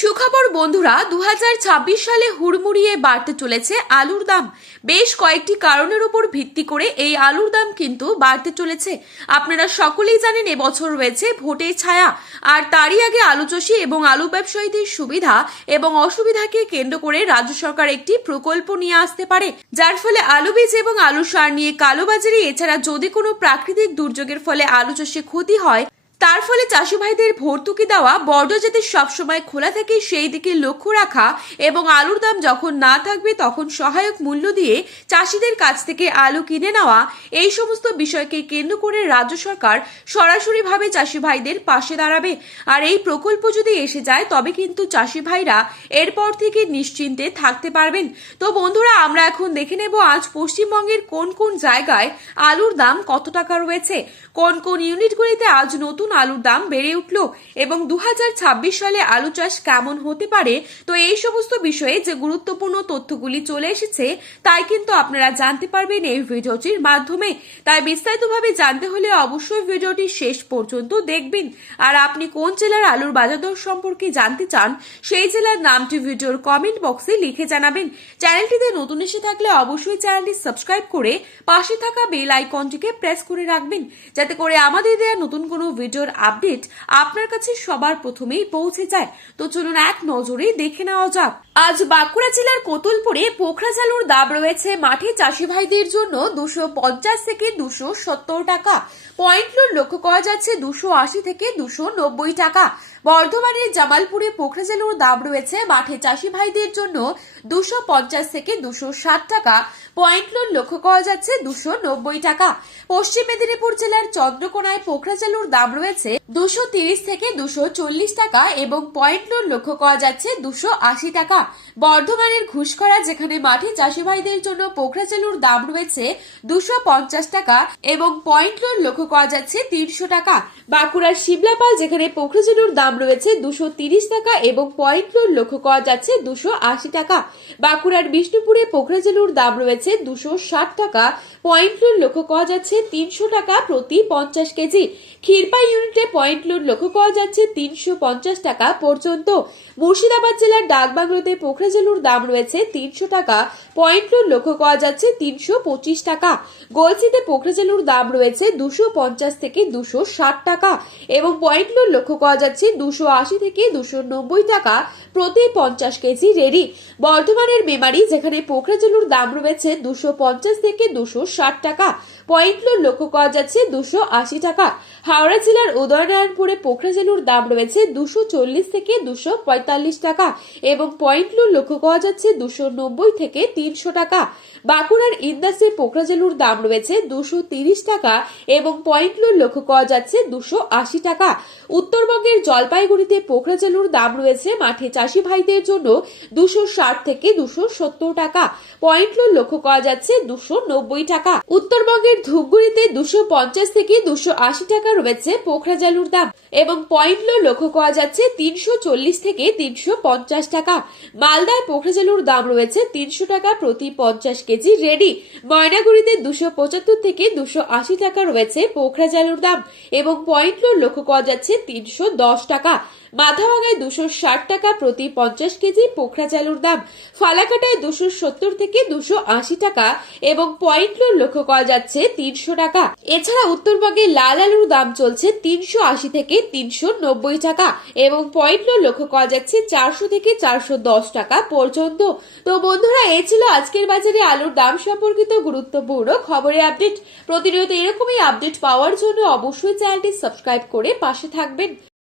সুখবর বন্ধুরা, 2026 সালে হুড়মুড়িয়ে বাড়তে চলেছে আলুর দাম। বেশ কয়েকটি কারণের উপর ভিত্তি করে এই আলুর দাম কিন্তু বাড়তে চলেছে। আপনারা সকলেই জানেন এবছর রয়েছে ভোটের ছায়া, আর তারই আগে আলু চাষি এবং আলু ব্যবসায়ীদের সুবিধা এবং অসুবিধাকে কেন্দ্র করে রাজ্য সরকার একটি প্রকল্প নিয়ে আসতে পারে, যার ফলে আলু বীজ এবং আলু সার নিয়ে কালোবাজারি, এছাড়া যদি কোনো প্রাকৃতিক দুর্যোগের ফলে আলু চাষে ক্ষতি হয় তার ফলে চাষি ভাইদের ভর্তুকি দেওয়া, বর্জ্য যাতে সবসময় খোলা থাকে সেই দিকে লক্ষ্য রাখা এবং আলুর দাম যখন না থাকবে তখন সহায়ক মূল্য দিয়ে চাষিদের কাছ থেকে আলু কিনে নেওয়া, এই সমস্ত বিষয়কে কেন্দ্র করে রাজ্য সরকার সরাসরিভাবে চাষি ভাইদের পাশে দাঁড়াবে। আর এই প্রকল্প যদি এসে যায় তবে কিন্তু চাষি ভাইরা এরপর থেকে নিশ্চিন্তে থাকতে পারবেন। তো বন্ধুরা, আমরা এখন দেখে নেব আজ পশ্চিমবঙ্গের কোন কোন জায়গায় আলুর দাম কত টাকা রয়েছে, কোন কোন ইউনিটগুলিতে আজ নতুন আলুর দাম বেড়ে উঠল এবং 2026 সালে আলু চাষ কেমন হতে পারে। তো এই সমস্ত বিষয়ে যে গুরুত্বপূর্ণ তথ্যগুলি চলে এসেছে তাই কিন্তু আপনারা জানতে পারবেন এই ভিডিওটির মাধ্যমে। তাই বিস্তারিতভাবে জানতে হলে অবশ্যই ভিডিওটি শেষ পর্যন্ত দেখবেন। আর আপনি কোন জেলার আলুর বাজার দর সম্পর্কে জানতে চান সেই জেলার নামটি ভিডিওর কমেন্ট বক্সে লিখে জানাবেন। চ্যানেলটিতে নতুন এসে থাকলে অবশ্যই চ্যানেলটি সাবস্ক্রাইব করে পাশে থাকা বেল আইকনটিকে প্রেস করে রাখবেন, যাতে করে আমাদের দেওয়া নতুন কোনো ভিডিওর আপডেট আপনার কাছে সবার প্রথমেই পৌঁছে যায়। তো চলুন এক নজরে দেখে নেওয়া যাক। আজ বাঁকুড়া জেলার কোতুলপুরে পোখরাজ আলুর দাম রয়েছে মাঠে চাষি ভাইদের জন্য 250 থেকে 270 টাকা। পয়েন্ট লোড লক্ষ্য করা যাচ্ছে 280 থেকে 290 টাকা। বর্ধমানের জামালপুরে পোখরাজ আলুর দাম রয়েছে মাঠে চাষি ভাইদের জন্য 250 থেকে 260 টাকা। পয়েন্ট লোড লক্ষ্য করা যাচ্ছে 290 টাকা। পশ্চিম মেদিনীপুর জেলার চন্দ্রকোনায় পোখরাজ আলুর দাম রয়েছে 230 থেকে 240 টাকা এবং পয়েন্ট লোড লক্ষ্য করা যাচ্ছে 280 টাকা। বর্ধমানের ঘুষখরা, যেখানে মাঠে চাষি ভাইদের জন্য পোখরাজ আলুর দাম রয়েছে 250 টাকা এবং পয়েন্ট লোড লক্ষ্য করা যাচ্ছে 300 টাকা। বাঁকুড়ার শিবলাপাল, যেখানে পোখরাজ আলুর দাম রয়েছে 230 টাকা এবং পয়েন্ট লোড লক্ষ্য করা যাচ্ছে 280 টাকা। বাঁকুড়ার বিষ্ণুপুরে পোখরাজ আলুর দাম রয়েছে 260 টাকা, পয়েন্ট লোড লক্ষ্য করা যাচ্ছে 300 টাকা প্রতি 50 কেজি। ক্ষীরপাই ইউনিটে পয়েন্ট লোড লক্ষ্য করা যাচ্ছে 350 টাকা পর্যন্ত। মুর্শিদাবাদ জেলার ডাকবাংলোতে পোখরাজ আলুর দাম রয়েছে 300 টাকা, পয়েন্ট লোড লক্ষ্য করা যাচ্ছে 325 টাকা। গলসিতে পোখরাজ আলুর দাম রয়েছে 250 থেকে 260 টাকা এবং পয়েন্ট লোড লক্ষ্য করা যাচ্ছে 280 থেকে 290 টাকা প্রতি 50 কেজি রেডি। বর্ধমানের মেমারি, যেখানে পোখরাজ আলুর দাম রয়েছে 250 থেকে 260 টাকা, পয়েন্ট লোড লক্ষ্য করা যাচ্ছে 280 টাকা। হাওড়া জেলার উদয়নারায়ণপুরে পোখরাজ আলুর দাম রয়েছে 240 থেকে 245 টাকা এবং পয়েন্ট লোড লক্ষ্য করা যাচ্ছে 290 থেকে 300 টাকা। বাঁকুড়ার ইন্দাসে পোখরাজ আলুর দাম রয়েছে 230 টাকা এবং পয়েন্ট লোড লক্ষ্য করা যাচ্ছে 280 টাকা। উত্তরবঙ্গের জলপাইগুড়িতে পোখরাজ আলুর দাম রয়েছে মাঠে চাষি ভাইদের জন্য 260 থেকে 270 টাকা, পয়েন্ট লোড লক্ষ্য করা যাচ্ছে 290 টাকা। উত্তরবঙ্গের ধূপগুড়িতে 250 থেকে 280 টাকা রয়েছে পোখরাজ আলুর দাম এবং পয়েন্ট লোড লক্ষ্য করা যাচ্ছে 340 থেকে 350 টাকা। মালদায় পোখরাজ আলুর দাম রয়েছে 300 টাকা প্রতি 50 কেজি রেডি। ময়নাগুড়িতে 275 থেকে 280 টাকা রয়েছে পোখরাজ আলুর দাম এবং পয়েন্ট লোড লক্ষ্য করা যাচ্ছে 310 টাকা। মাথাভাঙায় 260 টাকা প্রতি 50 কেজি পোখরাজ আলুর দাম। ফালাকাটায় 270 থেকে 280 টাকা এবং পয়েন্ট লোড লক্ষ্য করা যাচ্ছে 300 টাকা। এছাড়া উত্তরবঙ্গে লাল আলুর দাম চলছে 380 থেকে 390 টাকা এবং পয়েন্ট লোড লক্ষ্য করা যাচ্ছে 400 থেকে 410 টাকা পর্যন্ত। তো বন্ধুরা, এই ছিল আজকের বাজারে আলুর দাম সম্পর্কিত গুরুত্বপূর্ণ খবরের আপডেট। প্রতিনিয়ত এরকমই আপডেট পাওয়ার জন্য অবশ্যই চ্যানেলটি সাবস্ক্রাইব করে পাশে থাকবেন।